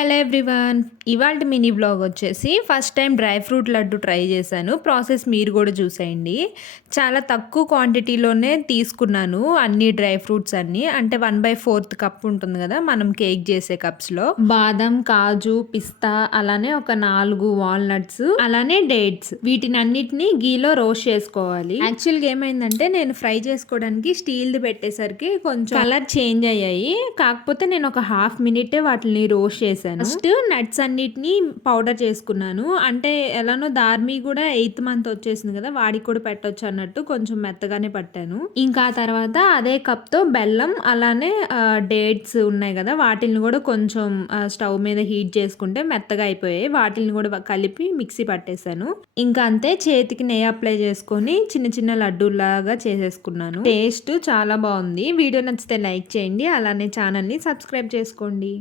Hello everyone. ఇవాల్టి mini vlog వచ్చేసి first time dry fruit laddu try చేశాను. ప్రాసెస్ మీరు కూడా చూసేయండి. చాలా తక్కువ క్వాంటిటీలోనే తీసుకున్నాను అన్ని డ్రై ఫ్రూట్స్ అన్నీ. అంటే 1/4 కప్ ఉంటుంది కదా మనం కేక్ చేసే కప్స్లో. బాదం, కాజు, పిస్తా, అలానే ఒక 4 వాల్నట్స్, అలానే డేట్స్, వీటిని అన్నిటిని గీలో రోస్ట్ చేసుకోవాలి. యాక్చువల్గా ఏమైందంటే నేను ఫ్రై చేసుకోవడానికి స్టీల్ది పెట్టేసరికి కొంచెం కలర్ చేంజ్ అయ్యాయి. కాకపోతే నేను ఒక హాఫ్ మినిటే వాటిని రోస్ట్ చేశాను. ఫస్ట్ నట్స్ అన్నిటిని పౌడర్ చేసుకున్నాను. అంటే ఎలానో దార్మి కూడా 8th మంత్ వచ్చేసింది కదా, వాడికి కూడా పెట్టొచ్చు అన్నట్టు కొంచెం మెత్తగానే పట్టాను. ఇంకా ఆ తర్వాత అదే కప్ తో బెల్లం, అలానే డేట్స్ ఉన్నాయి కదా, వాటిని కూడా కొంచెం స్టవ్ మీద హీట్ చేసుకుంటే మెత్తగా అయిపోయాయి. వాటిని కూడా కలిపి మిక్సీ పట్టేశాను. ఇంకా అంతే, చేతికి నెయ్యి అప్లై చేసుకొని చిన్న చిన్న లడ్డూలాగా చేసేసుకున్నాను. టేస్ట్ చాలా బాగుంది. వీడియో నచ్చితే లైక్ చేయండి, అలానే ఛానల్ని సబ్స్క్రైబ్ చేసుకోండి.